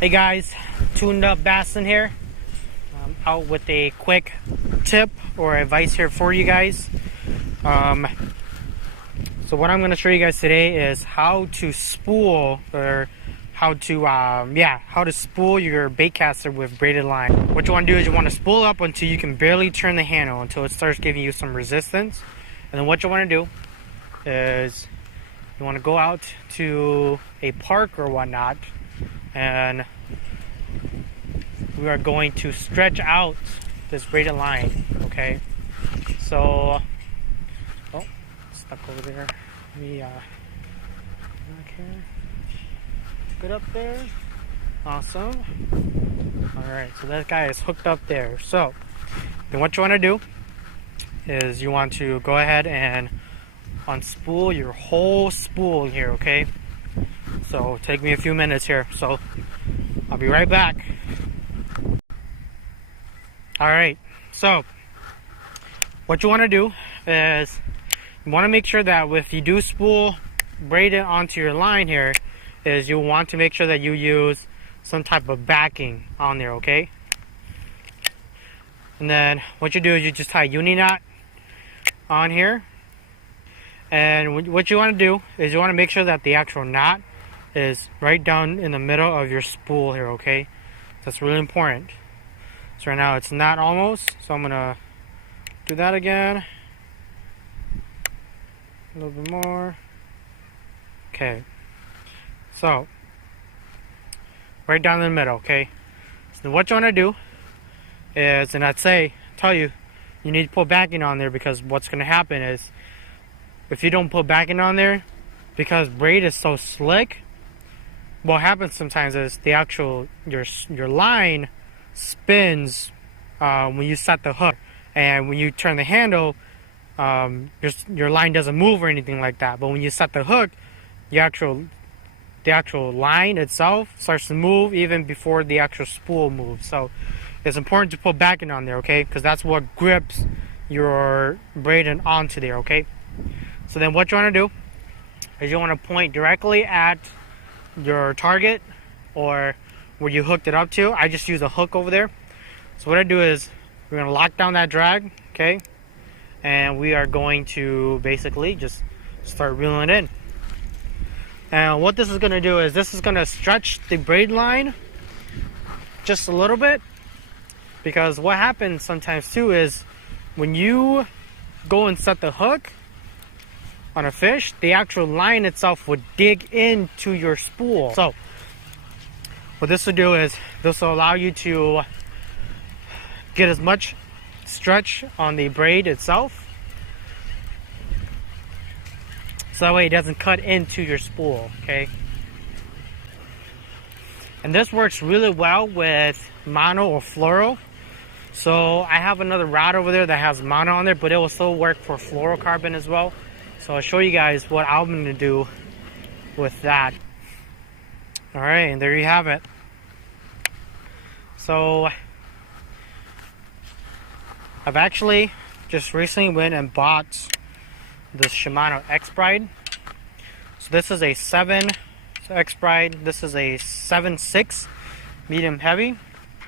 Hey guys, Tuned Up Bassin here. I'm out with a quick tip or advice here for you guys. So what I'm going to show you guys today is how to spool, or how to spool your bait caster with braided line. What you want to do is you want to spool up until you can barely turn the handle, until it starts giving you some resistance. And then what you want to do is you want to go out to a park or whatnot, and we are going to stretch out this braided line. Okay, so stuck over there. Let me back here. Good up there. Awesome. Alright, so that guy is hooked up there. So then what you want to do is you want to go ahead and unspool your whole spool here. Okay, so take me a few minutes here, so I'll be right back. Alright, so what you want to do is you want to make sure that if you do spool braid it onto your line here, is you want to make sure that you use some type of backing on there. Okay, and then what you do is you just tie a Uni Knot on here, and what you want to do is you want to make sure that the actual knot is right down in the middle of your spool here. Okay, that's really important. So right now it's not almost, so I'm gonna do that again, a little bit more. Okay, so right down in the middle. Okay, so what you want to do is, and tell you need to put backing on there, because what's going to happen is if you don't put backing on there, because braid is so slick, what happens sometimes is the actual your line spins when you set the hook, and when you turn the handle, your line doesn't move or anything like that. But when you set the hook, the actual line itself starts to move even before the actual spool moves. So it's important to put backing on there, okay, because that's what grips your braiding onto there. Okay, so then what you want to do is you want to point directly at your target or where you hooked it up to. I just use a hook over there. So what I do is we're going to lock down that drag, okay, and we are going to basically just start reeling it in. And what this is going to do is this is going to stretch the braid line just a little bit, because what happens sometimes too is when you go and set the hook on a fish, the actual line itself would dig into your spool. So what this will do is this will allow you to get as much stretch on the braid itself, so that way it doesn't cut into your spool. Okay, and this works really well with mono or fluoro. So I have another rod over there that has mono on there, but it will still work for fluorocarbon as well. So I'll show you guys what I'm going to do with that. Alright, and there you have it. So I've actually just recently went and bought this Shimano X-Braid. So this is a 7 X-Braid. This is a 7.6 medium heavy.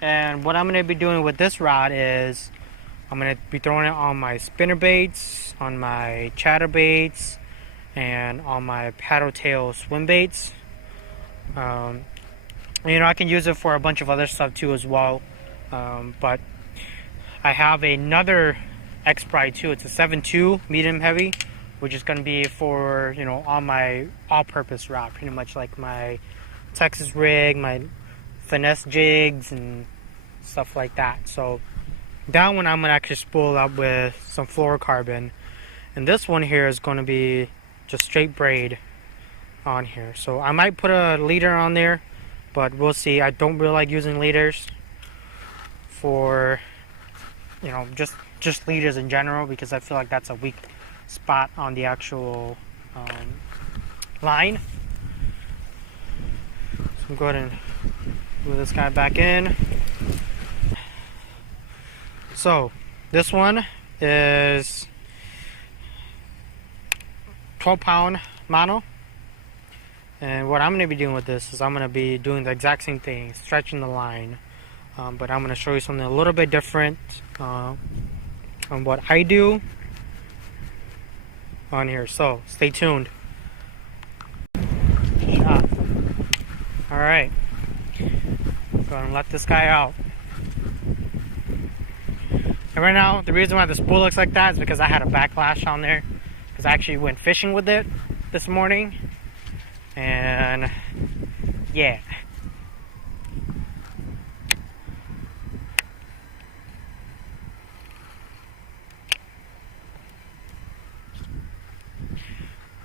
And what I'm going to be doing with this rod is I'm going to be throwing it on my spinner baits, on my chatter baits, and on my paddle tail swim baits. I can use it for a bunch of other stuff too as well. But I have another X-Braid too. It's a 7.2 medium heavy, which is going to be for, on my all-purpose rod, pretty much like my Texas rig, my finesse jigs, and stuff like that. So that one I'm going to actually spool up with some fluorocarbon, and this one here is going to be just straight braid on here. So I might put a leader on there, but we'll see. I don't really like using leaders for, just leaders in general, because I feel like that's a weak spot on the actual line. So I'm going to go ahead and move this guy back in. So this one is 12-pound mono, And what I'm going to be doing with this is I'm going to be doing the exact same thing, stretching the line. But I'm going to show you something a little bit different on what I do on here. So stay tuned. Alright. Go ahead and let this guy out. And right now, the reason why the spool looks like that is because I had a backlash on there. Because I actually went fishing with it this morning. And yeah.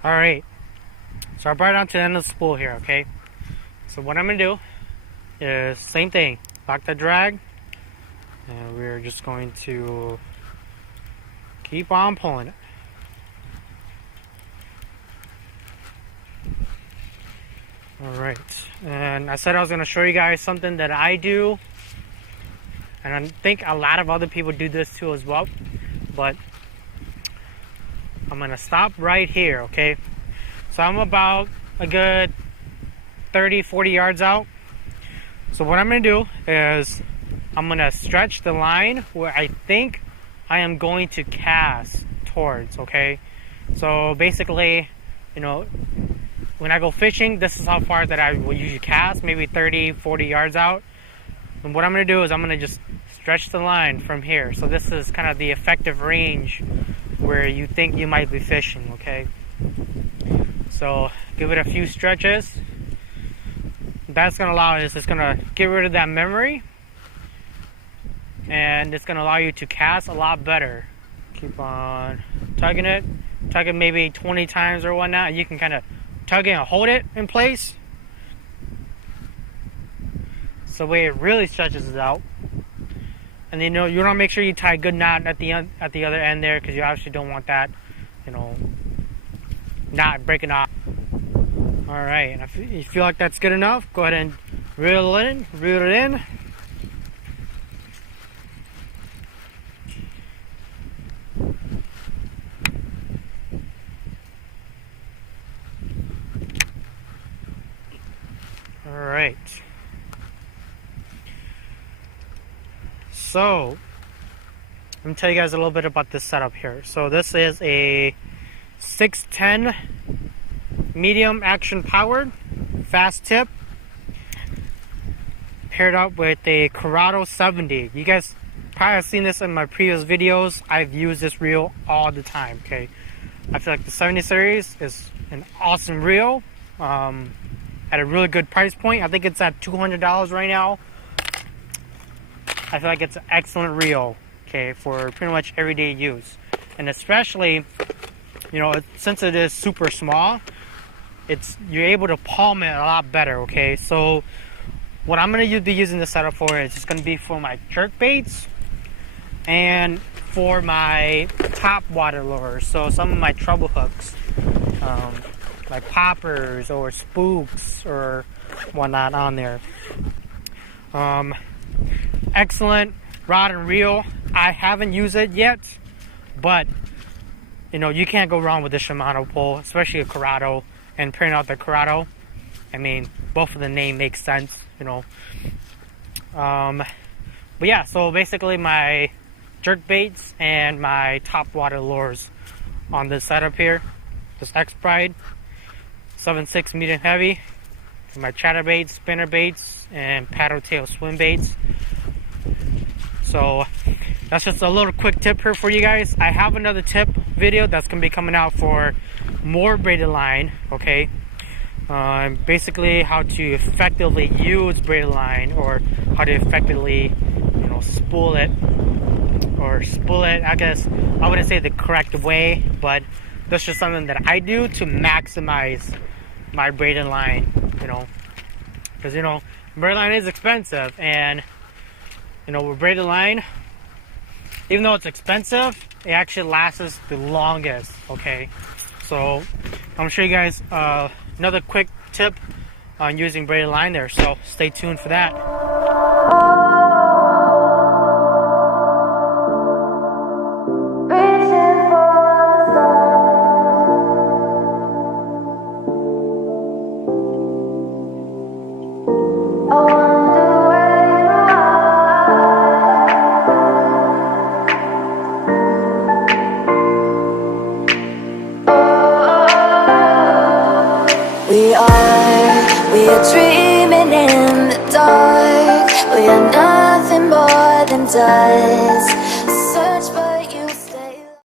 Alright. So I brought it down to the end of the spool here, okay? So what I'm going to do is same thing. Lock the drag. And we're just going to keep on pulling it. Alright, and I said I was going to show you guys something that I do, and I think a lot of other people do this too as well, but I'm going to stop right here, okay? So I'm about a good 30-40 yards out. So what I'm going to do is I'm going to stretch the line where I think I am going to cast towards, okay? So basically, you know, when I go fishing, this is how far that I will usually cast, maybe 30-40 yards out. And what I'm going to do is I'm going to just stretch the line from here. So this is kind of the effective range where you think you might be fishing, okay? So give it a few stretches. That's going to allow us, it's going to get rid of that memory. And it's going to allow you to cast a lot better. Keep on tugging it. Tug it maybe 20 times or whatnot. You can kind of tug it and hold it in place. So the way it really stretches it out. And then, you know, you want to make sure you tie a good knot at the other end there, because you obviously don't want that, you know, knot breaking off. Alright, and if you feel like that's good enough, go ahead and reel it in. Alright. So, let me tell you guys a little bit about this setup here. So this is a 610 medium action powered fast tip paired up with a Corrado 70. You guys probably have seen this in my previous videos. I've used this reel all the time, okay? I feel like the 70 series is an awesome reel at a really good price point. I think it's at $200 right now. I feel like it's an excellent reel, okay, for pretty much everyday use. And especially, you know, since it is super small, you're able to palm it a lot better, okay? So what I'm going to be using this setup for is just going to be for my jerk baits and for my top water lures. So some of my treble hooks, like poppers or spooks or whatnot on there. Excellent rod and reel. I haven't used it yet, but you know, you can't go wrong with the Shimano pole, especially a Corrado. And pairing out the Corrado, I mean, both of the name makes sense, you know. But yeah, so basically my jerk baits and my top water lures on this setup here. This Braid 7.6 medium heavy. And my chatter baits, spinner baits, and paddle tail swim baits. So that's just a little quick tip here for you guys. I have another tip video that's going to be coming out for more braided line, okay? Basically how to effectively use braided line, or how to effectively, you know, spool it. I guess I wouldn't say the correct way, but that's just something that I do to maximize my braided line, you know, because, you know, braided line is expensive, and you know, with braided line, even though it's expensive, it actually lasts the longest, okay? So I'm gonna show you guys another quick tip on using braided line there, so stay tuned for that. We are dreaming in the dark. We are nothing more than dust.